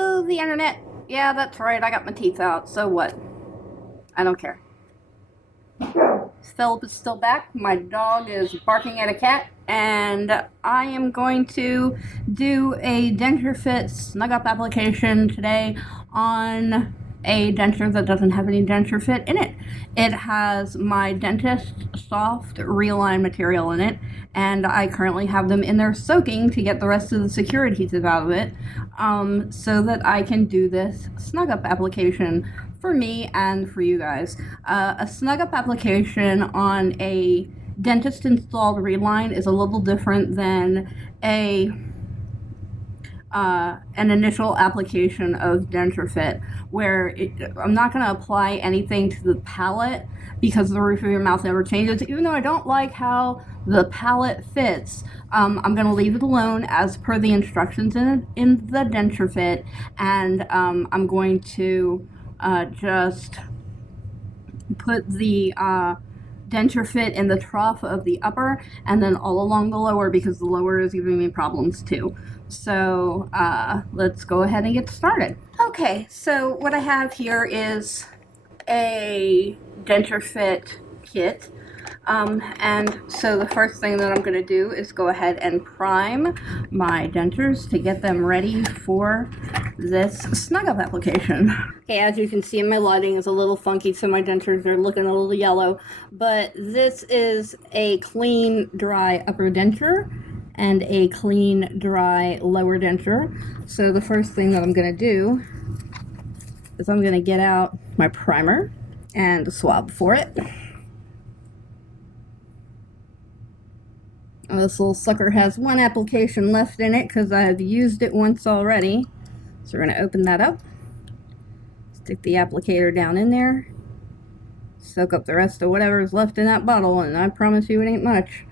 Hello, the internet. Yeah, that's right. I got my teeth out. So what? I don't care. Philip is still back. My dog is barking at a cat, and I am going to do a DenSureFit Snug Up application today on a denture that doesn't have any DenSureFit in it. It has my dentist soft Reline material in it, and I currently have them in there soaking to get the rest of the secure adhesive out of it, so that I can do this Snug Up application for me and for you guys. A Snug Up application on a dentist installed Reline is a little different than an initial application of DenSureFit, where I'm not going to apply anything to the palate because the roof of your mouth never changes. Even though I don't like how the palate fits, I'm going to leave it alone as per the instructions in the DenSureFit, and I'm going to just put the DenSureFit in the trough of the upper and then all along the lower, because the lower is giving me problems too. So let's go ahead and get started. Okay, so what I have here is a DenSureFit kit. And so the first thing that I'm going to do is go ahead and prime my dentures to get them ready for this Snug Up application. Okay, as you can see, my lighting is a little funky, so my dentures are looking a little yellow, but this is a clean, dry upper denture and a clean, dry lower denture. So the first thing that I'm going to do is I'm going to get out my primer and a swab for it. This little sucker has one application left in it because I've used it once already. So we're going to open that up, stick the applicator down in there, soak up the rest of whatever is left in that bottle, and I promise you it ain't much.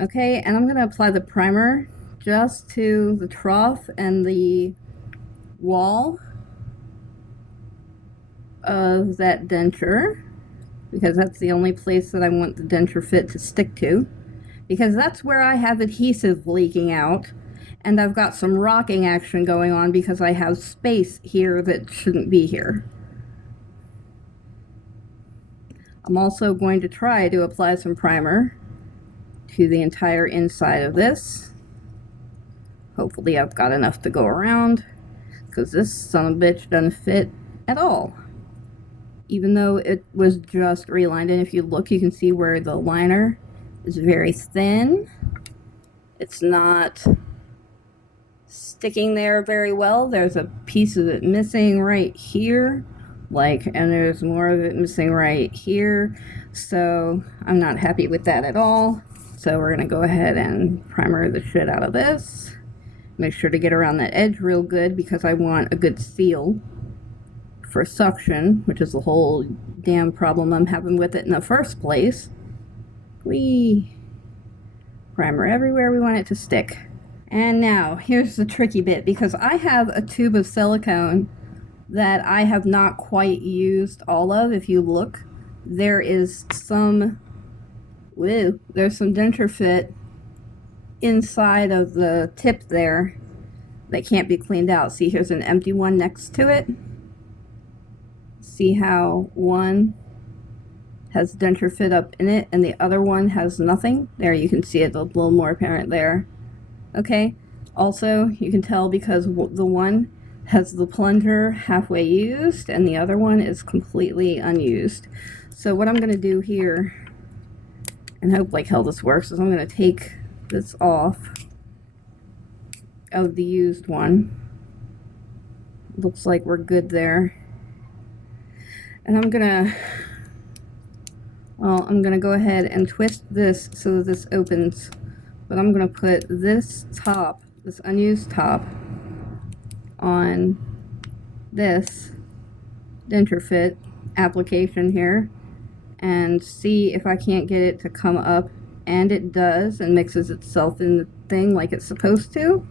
Okay, and I'm going to apply the primer just to the trough and the wall of that denture, because that's the only place that I want the DenSureFit to stick to, because that's where I have adhesive leaking out, and I've got some rocking action going on because I have space here that shouldn't be here. I'm also going to try to apply some primer to the entire inside of this. Hopefully I've got enough to go around, because this son of a bitch doesn't fit at all, even though it was just relined. And if you look, you can see where the liner is very thin. It's not sticking there very well. There's a piece of it missing right here, and there's more of it missing right here. So I'm not happy with that at all. So we're gonna go ahead and primer the shit out of this. Make sure to get around that edge real good, because I want a good seal for suction, which is the whole damn problem I'm having with it in the first place. We primer everywhere we want it to stick. And now here's the tricky bit, because I have a tube of silicone that I have not quite used all of. If you look, there is some there's some DenSureFit inside of the tip there that can't be cleaned out. See, here's an empty one next to it. See how one has DenSureFit up in it and the other one has nothing? There, you can see it a little more apparent there. Okay, also you can tell because the one has the plunger halfway used and the other one is completely unused. So what I'm going to do here, and hope like hell this works, is I'm going to take this off of the used one. Looks like we're good there. And I'm gonna go ahead and twist this so that this opens, but I'm gonna put this top, this unused top, on this DenSureFit application here and see if I can't get it to come up, and it does, and mixes itself in the thing like it's supposed to.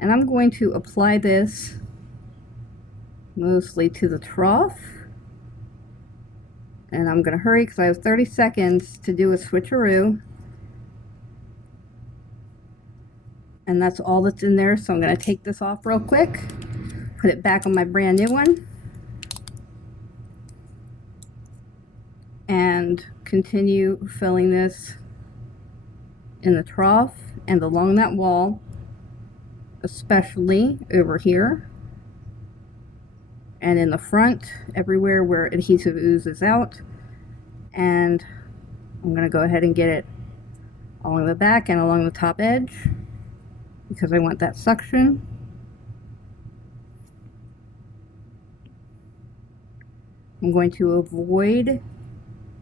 And I'm going to apply this mostly to the trough. And I'm going to hurry because I have 30 seconds to do a switcheroo. And that's all that's in there. So I'm going to take this off real quick, put it back on my brand new one, and continue filling this in the trough and along that wall, especially over here and in the front, everywhere where adhesive oozes out. And I'm going to go ahead and get it along the back and along the top edge because I want that suction. I'm going to avoid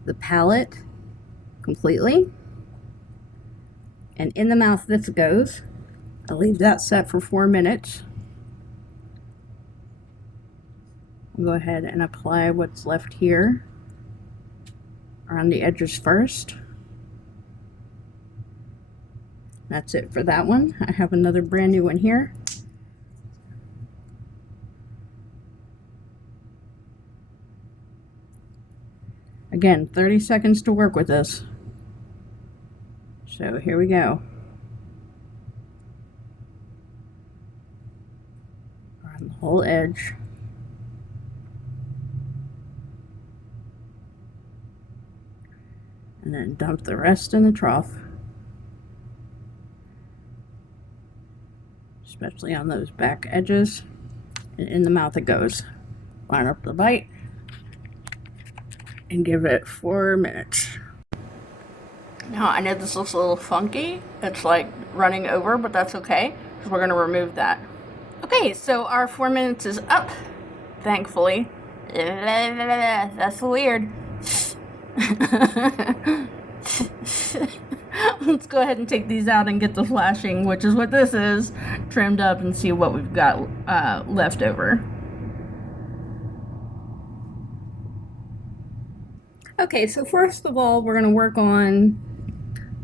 the palate completely. And in the mouth this goes. I'll leave that set for 4 minutes. I'll go ahead and apply what's left here around the edges first. That's it for that one. I have another brand new one here. Again, 30 seconds to work with this. So here we go. On the whole edge. And then dump the rest in the trough. Especially on those back edges. And in the mouth it goes. Line up the bite. And give it 4 minutes. Now I know this looks a little funky. It's like running over, but that's okay, because we're going to remove that. Okay, so our 4 minutes is up, thankfully. That's weird. Let's go ahead and take these out and get the flashing, which is what this is, trimmed up, and see what we've got left over. Okay, so first of all, we're going to work on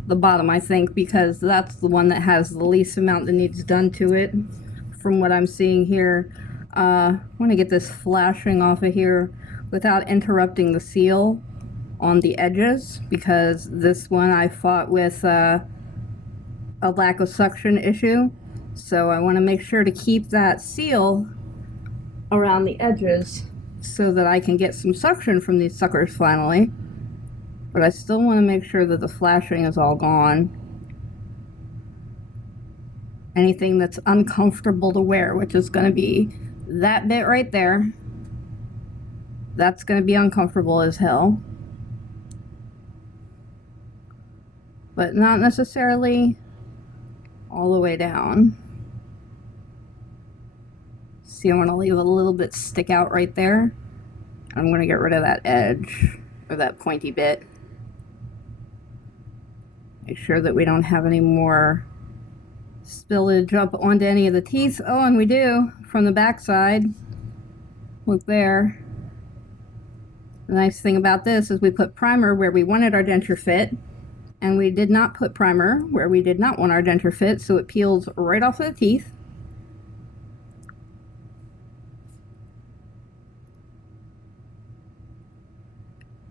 the bottom, I think, because that's the one that has the least amount that needs done to it from what I'm seeing here. I want to get this flashing off of here without interrupting the seal on the edges, because this one I fought with a lack of suction issue. So I want to make sure to keep that seal around the edges so that I can get some suction from these suckers finally. But I still want to make sure that the flashing is all gone. Anything that's uncomfortable to wear, which is going to be that bit right there, that's going to be uncomfortable as hell. But not necessarily all the way down. See, I want to leave a little bit stick out right there. I'm going to get rid of that edge, or that pointy bit. Make sure that we don't have any more spillage up onto any of the teeth. Oh, and we do, from the back side. Look there. The nice thing about this is we put primer where we wanted our denture fit, and we did not put primer where we did not want our denture fit, so it peels right off of the teeth.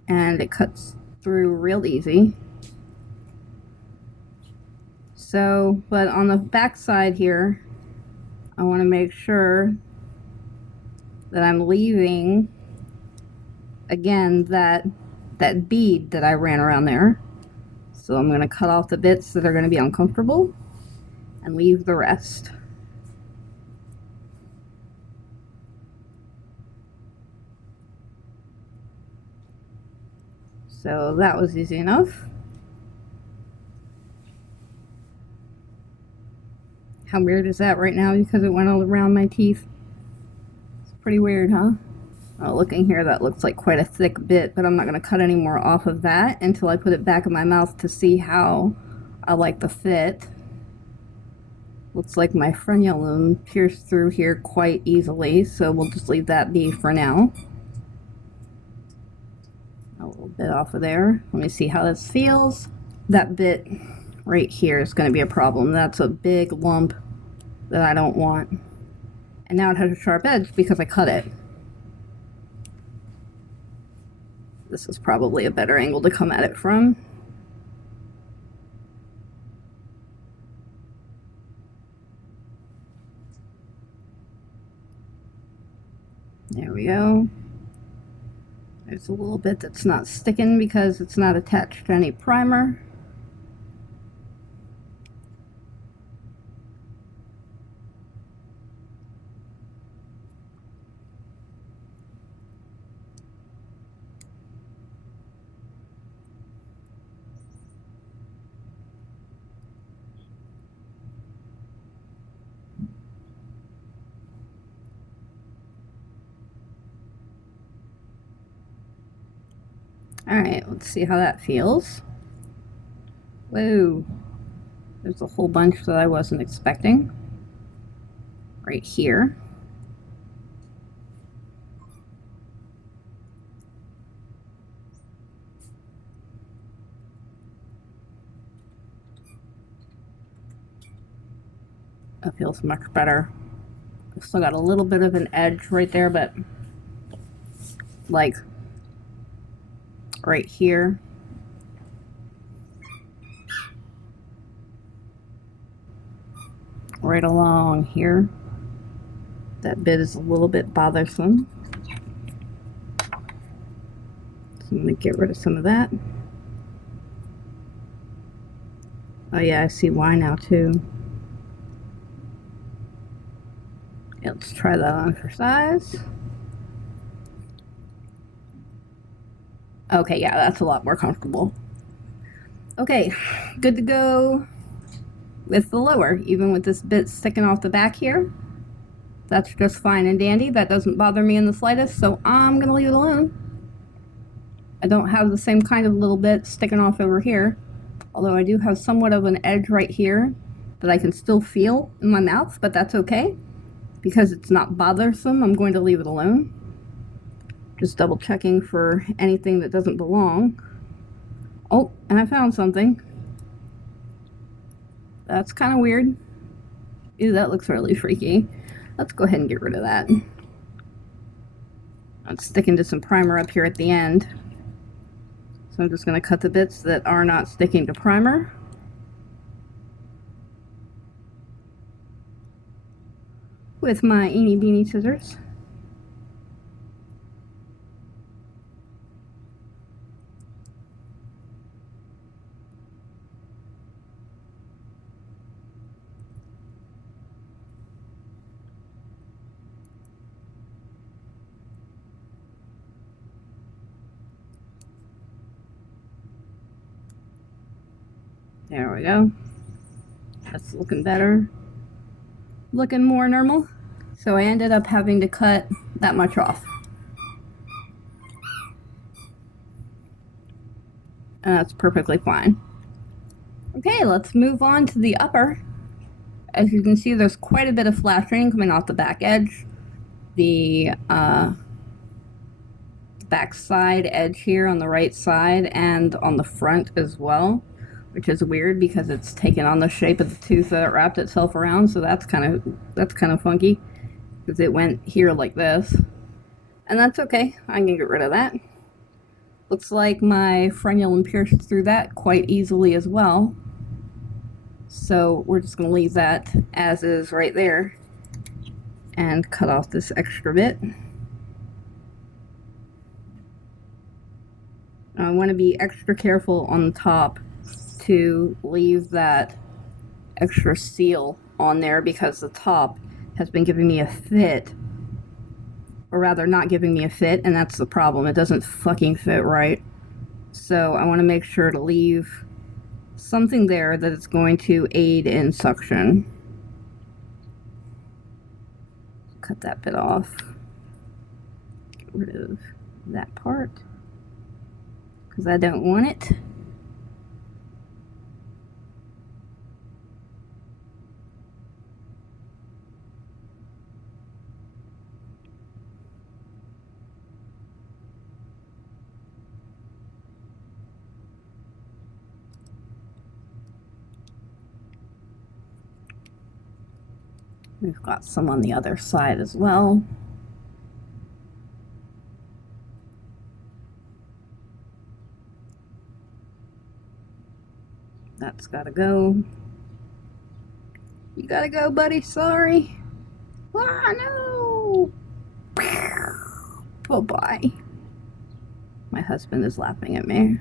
And it cuts through real easy. So, but on the back side here, I want to make sure that I'm leaving, again, that bead that I ran around there. So I'm going to cut off the bits that are going to be uncomfortable and leave the rest. So that was easy enough. How weird is that right now because it went all around my teeth? It's pretty weird, huh? Oh, looking here, that looks like quite a thick bit, but I'm not going to cut any more off of that until I put it back in my mouth to see how I like the fit. Looks like my frenulum pierced through here quite easily, so we'll just leave that be for now. A little bit off of there. Let me see how this feels. That bit right here is going to be a problem. That's a big lump that I don't want. And now it has a sharp edge because I cut it. This is probably a better angle to come at it from. There we go. There's a little bit that's not sticking because it's not attached to any primer. Alright, let's see how that feels. Whoa, there's a whole bunch that I wasn't expecting. Right here. That feels much better. I've still got a little bit of an edge right there, but like right here. Right along here. That bit is a little bit bothersome. So I'm going to get rid of some of that. Oh yeah, I see why now too. Yeah, let's try that on for size. Okay, yeah, that's a lot more comfortable. Okay, good to go with the lower, even with this bit sticking off the back here. That's just fine and dandy. That doesn't bother me in the slightest, so I'm gonna leave it alone. I don't have the same kind of little bit sticking off over here, although I do have somewhat of an edge right here that I can still feel in my mouth, but that's okay. Because it's not bothersome, I'm going to leave it alone. Just double checking for anything that doesn't belong. Oh, and I found something. That's kind of weird. Ew, that looks really freaky. Let's go ahead and get rid of that. I'm sticking to some primer up here at the end. So I'm just going to cut the bits that are not sticking to primer. With my eeny beeny scissors. There we go. That's looking better. Looking more normal. So I ended up having to cut that much off. And that's perfectly fine. Okay, let's move on to the upper. As you can see, there's quite a bit of flashing coming off the back edge. The back side edge here on the right side and on the front as well, which is weird because it's taken on the shape of the tooth that it wrapped itself around, so that's kind of funky because it went here like this. And that's okay, I can get rid of that. Looks like my frenulum pierced through that quite easily as well. So we're just going to leave that as is right there and cut off this extra bit. I want to be extra careful on the top to leave that extra seal on there because the top has been giving me a fit, or rather not giving me a fit, and that's the problem. It doesn't fucking fit right. So I want to make sure to leave something there that is going to aid in suction. Cut that bit off. Get rid of that part because I don't want it. We've got some on the other side as well. That's gotta go. You gotta go, buddy. Sorry. Ah, no. Bye-bye. My husband is laughing at me.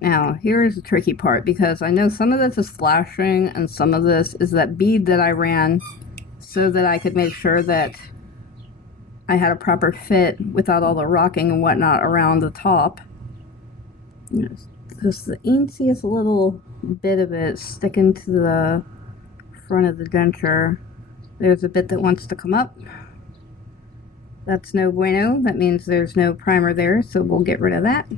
Now, here's the tricky part, because I know some of this is flashing and some of this is that bead that I ran so that I could make sure that I had a proper fit without all the rocking and whatnot around the top. Just the easiest little bit of it sticking to the front of the denture. There's a bit that wants to come up. That's no bueno. That means there's no primer there, so we'll get rid of that.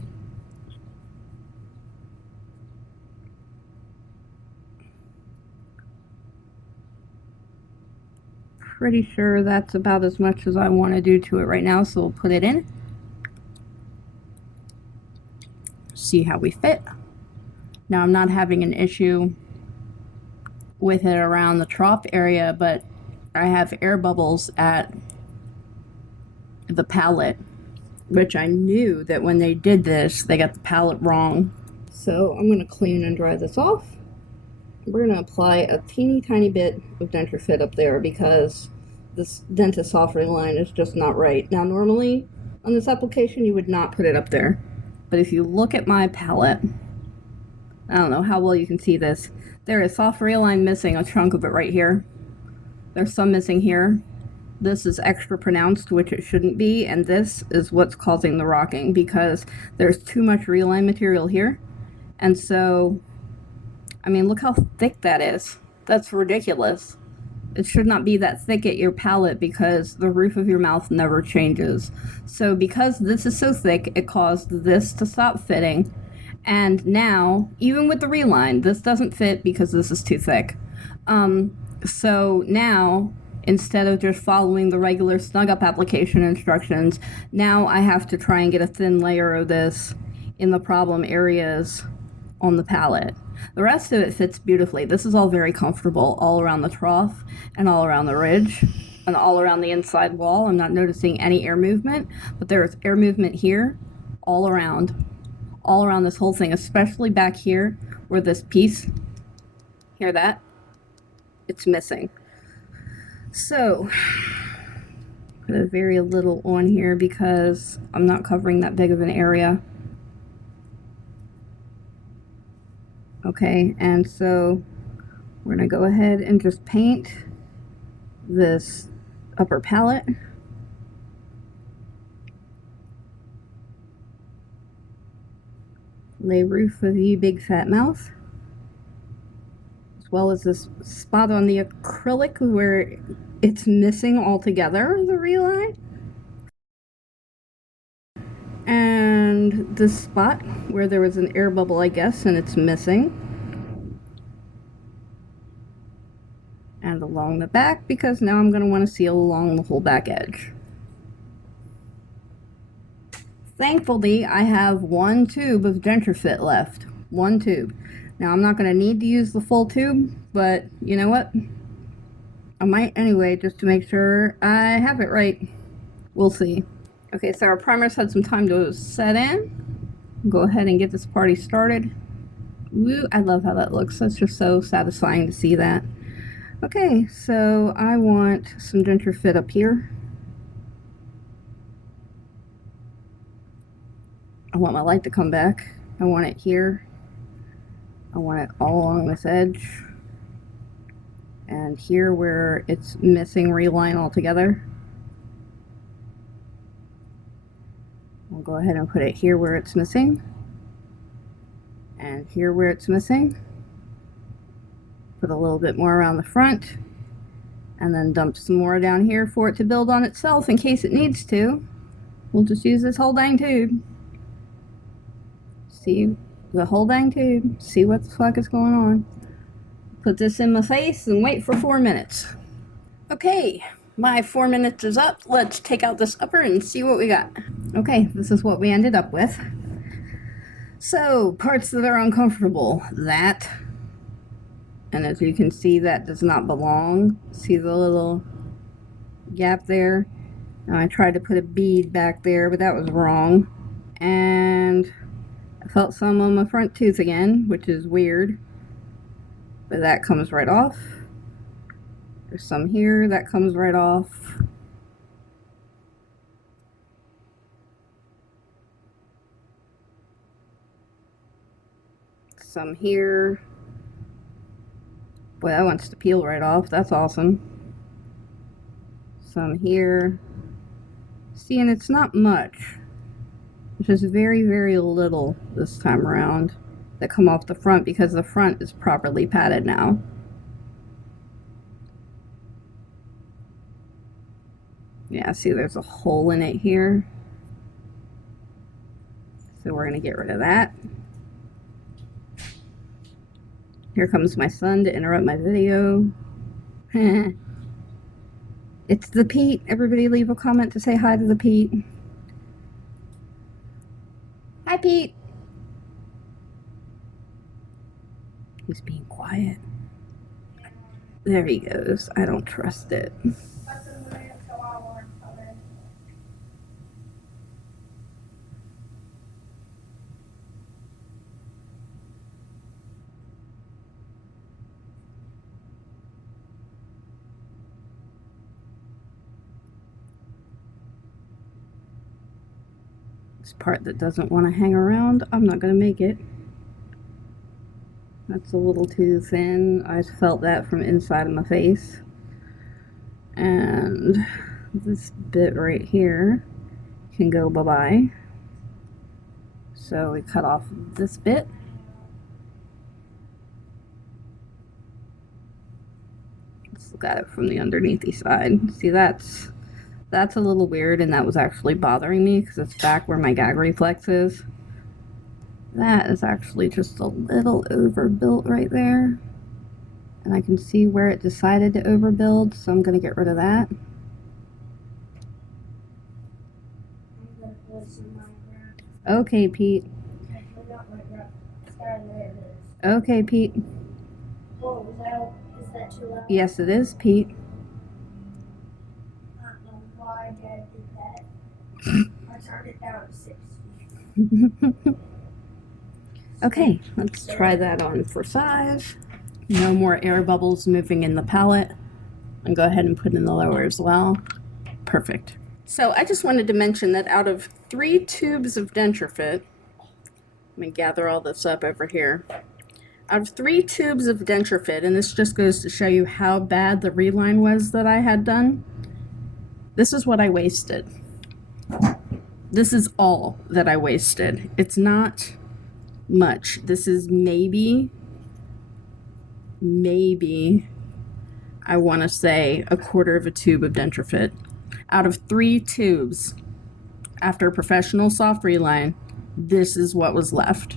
Pretty sure that's about as much as I want to do to it right now, so we'll put it in. See how we fit. Now, I'm not having an issue with it around the trough area, but I have air bubbles at the palette, which I knew that when they did this, they got the palette wrong. So I'm going to clean and dry this off. We're going to apply a teeny tiny bit of DenSureFit up there because this Dentist Soft Reline is just not right. Now, normally on this application, you would not put it up there. But if you look at my palette, I don't know how well you can see this. There is Soft Reline missing a chunk of it right here. There's some missing here. This is extra pronounced, which it shouldn't be, and this is what's causing the rocking because there's too much Reline material here. And so, I mean, look how thick that is. That's ridiculous. It should not be that thick at your palate because the roof of your mouth never changes. So because this is so thick, it caused this to stop fitting. And now, even with the Reline, this doesn't fit because this is too thick. So now, instead of just following the regular snug up application instructions, now I have to try and get a thin layer of this in the problem areas on the palette. The rest of it fits beautifully. This is all very comfortable all around the trough and all around the ridge and all around the inside wall. I'm not noticing any air movement, but there's air movement here all around this whole thing, especially back here where this piece, hear that? It's missing. So, put a very little on here because I'm not covering that big of an area. Okay, and so we're going to go ahead and just paint this upper palette. Lay roof of ye big fat mouth. As well as this spot on the acrylic where it's missing altogether, the Reline. And this spot where there was an air bubble, I guess, and it's missing. And along the back, because now I'm going to want to seal along the whole back edge. Thankfully, I have one tube of DenSureFit left. One tube. Now, I'm not going to need to use the full tube, but you know what? I might anyway, just to make sure I have it right. We'll see. Okay, so our primer's had some time to set in. Go ahead and get this party started. Woo, I love how that looks. That's just so satisfying to see that. Okay, so I want some DenSureFit up here. I want my light to come back. I want it here. I want it all along this edge. And here where it's missing Reline altogether. I'll go ahead and put it here where it's missing. And here where it's missing. Put a little bit more around the front. And then dump some more down here for it to build on itself in case it needs to. We'll just use this whole dang tube. See the whole dang tube. See what the fuck is going on. Put this in my face and wait for 4 minutes. Okay, my 4 minutes is up. Let's take out this upper and see what we got. Okay, this is what we ended up with. So, parts that are uncomfortable. That. And as you can see, that does not belong. See the little gap there? Now I tried to put a bead back there, but that was wrong. And I felt some on my front tooth again, which is weird. But that comes right off. There's some here, that comes right off. some here. Boy, that wants to peel right off. That's awesome. Some here. See, and it's not much. It's just very, very little this time around that come off the front because the front is properly padded now. Yeah, see, there's a hole in it here. So we're going to get rid of that. Here comes my son to interrupt my video. It's the Pete. Everybody leave a comment to say hi to the Pete. Hi, Pete. He's being quiet. There he goes. I don't trust it. This part that doesn't want to hang around, I'm not going to make it. That's a little too thin. I felt that from inside of my face. And this bit right here can go bye-bye. So we cut off this bit. Let's look at it from the underneathy side. See, that's a little weird, and that was actually bothering me because it's back where my gag reflex is. That is actually just a little overbuilt right there. And I can see where it decided to overbuild, so I'm going to get rid of that. Okay, Pete. Okay, Pete. Whoa, is that too loud? Yes, it is, Pete. I don't know why Dad did that. I turned it down to 60. Okay, let's try that on for size. No more air bubbles moving in the palette. And go ahead and put in the lower as well. Perfect. So I just wanted to mention that out of 3 tubes of DenSureFit, let me gather all this up over here. Out of 3 tubes of DenSureFit, and this just goes to show you how bad the Reline was that I had done, this is what I wasted. This is all that I wasted. It's not much. This is maybe I want to say 1/4 of a tube of DenSureFit. Out of 3 tubes, after a professional soft reline, this is what was left.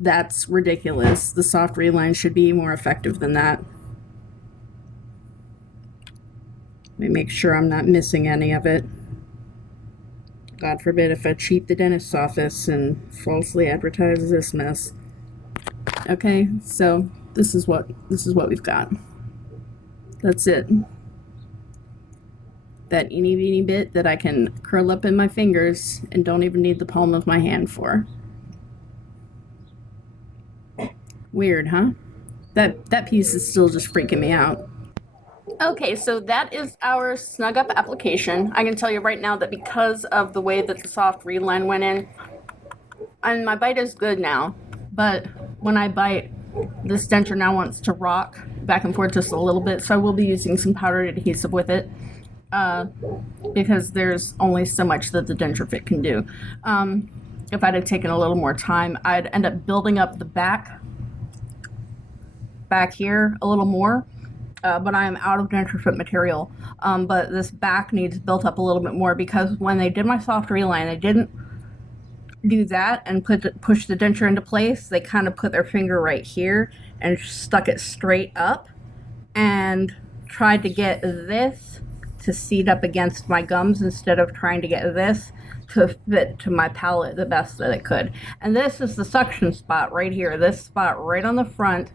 That's ridiculous. The soft reline should be more effective than that. Let me make sure I'm not missing any of it. God forbid if I cheat the dentist's office and falsely advertise this mess. Okay, so this is what we've got. That's it. That eeny weeny bit that I can curl up in my fingers and don't even need the palm of my hand for. Weird, huh? That piece is still just freaking me out. Okay, so that is our Snug Up application. I can tell you right now that because of the way that the soft reline went in, and my bite is good now, but when I bite, this denture now wants to rock back and forth just a little bit, so I will be using some powdered adhesive with it, because there's only so much that the DenSureFit can do. If I'd have taken a little more time, I'd end up building up the back here a little more. But I am out of DenSureFit material. But this back needs built up a little bit more because when they did my soft reline, they didn't do that and push the denture into place. They kind of put their finger right here and stuck it straight up and tried to get this to seat up against my gums instead of trying to get this to fit to my palate the best that it could. And this is the suction spot right here. This spot right on the front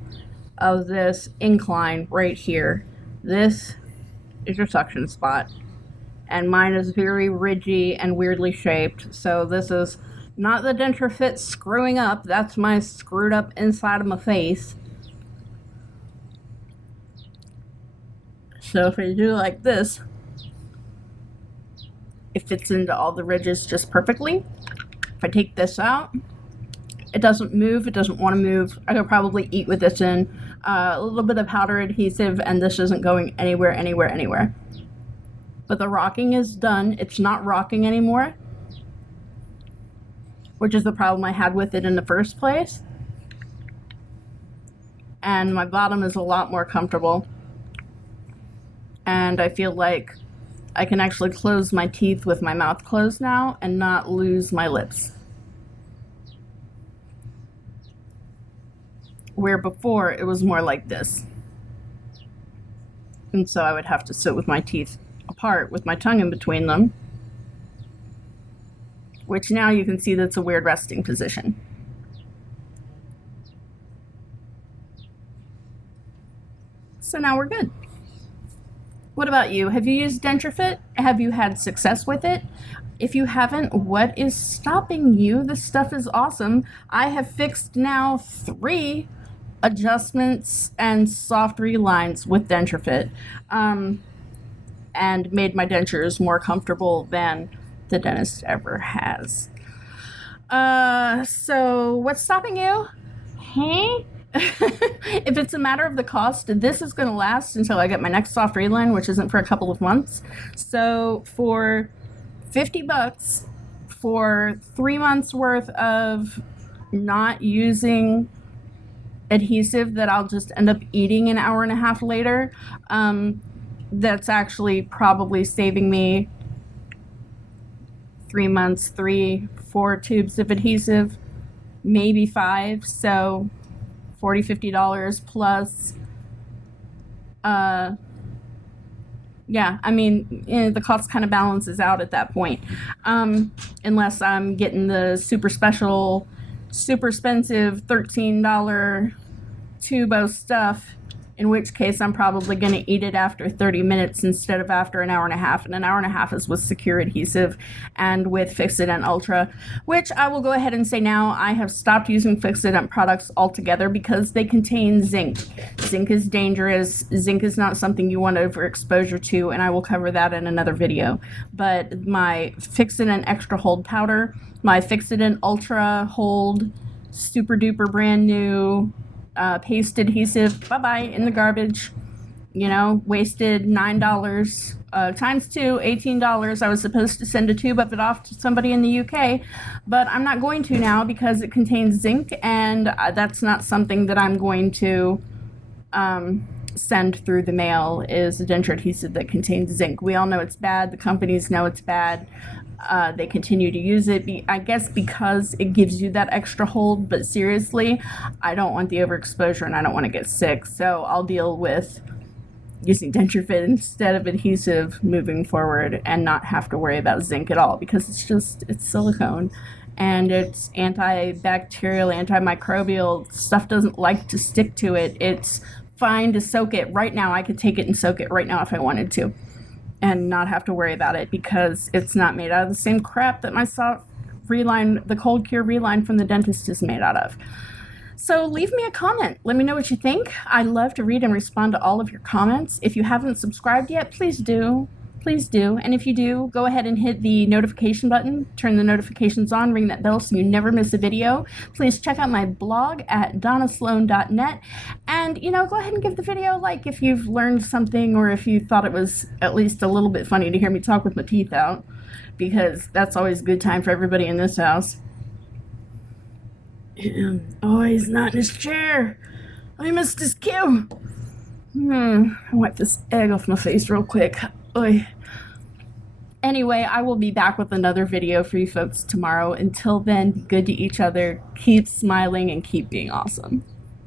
of this incline right here. This is your suction spot, and mine is very ridgy and weirdly shaped, so this is not the DenSureFit screwing up, that's my screwed up inside of my face. So if I do like this, it fits into all the ridges just perfectly. If I take this out, It doesn't move. It doesn't want to move. I could probably eat with this in. A little bit of powder adhesive, and this isn't going anywhere. But the rocking is done. It's not rocking anymore, which is the problem I had with it in the first place. And my bottom is a lot more comfortable. And I feel like I can actually close my teeth with my mouth closed now and not lose my lips. Where before it was more like this. And so I would have to sit with my teeth apart with my tongue in between them. Which now you can see that's a weird resting position. So now we're good. What about you? Have you used DenSureFit? Have you had success with it? If you haven't, what is stopping you? This stuff is awesome. I have fixed now 3 adjustments and soft relines with DenSureFit, and made my dentures more comfortable than the dentist ever has. So what's stopping you? Hey? If it's a matter of the cost, this is going to last until I get my next soft reline, which isn't for a couple of months. So for $50 for 3 months worth of not using adhesive that I'll just end up eating an hour and a half later, that's actually probably saving me 3 months, 4 tubes of adhesive, maybe 5. So $40-$50 plus. Yeah, I mean, the cost kind of balances out at that point. Unless I'm getting the super special, super expensive $13 tubo stuff, in which case I'm probably going to eat it after 30 minutes instead of after an hour and a half. And an hour and a half is with secure adhesive and with Fix-It-Dent Ultra, which I will go ahead and say now I have stopped using Fix-It-Dent products altogether because they contain zinc. Zinc is dangerous. Zinc is not something you want overexposure to, and I will cover that in another video. But my Fix-It-Dent Extra Hold Powder, my Fix-It-Dent Ultra Hold, super duper brand new paste adhesive, bye-bye, in the garbage. You know, wasted $9 times 2, $18. I was supposed to send a tube of it off to somebody in the UK, but I'm not going to now because it contains zinc, and that's not something that I'm going to send through the mail, is a denture adhesive that contains zinc. We all know it's bad. The companies know it's bad. They continue to use it, I guess, because it gives you that extra hold. But seriously, I don't want the overexposure and I don't want to get sick. So I'll deal with using DenSureFit instead of adhesive moving forward and not have to worry about zinc at all, because it's silicone and it's antibacterial, antimicrobial. Stuff doesn't like to stick to it. It's fine to soak it right now. I could take it and soak it right now if I wanted to, and not have to worry about it because it's not made out of the same crap that my soft reline, the cold cure reline from the dentist, is made out of. So leave me a comment. Let me know what you think. I love to read and respond to all of your comments. If you haven't subscribed yet, please do. Please do. And if you do, go ahead and hit the notification button, turn the notifications on, ring that bell so you never miss a video. Please check out my blog at donnasloan.net. And, go ahead and give the video a like if you've learned something, or if you thought it was at least a little bit funny to hear me talk with my teeth out, because that's always a good time for everybody in this house. Oh, he's not in his chair. I missed his cue. I'll wipe this egg off my face real quick. Oy. Anyway, I will be back with another video for you folks tomorrow. Until then, be good to each other, keep smiling, and keep being awesome.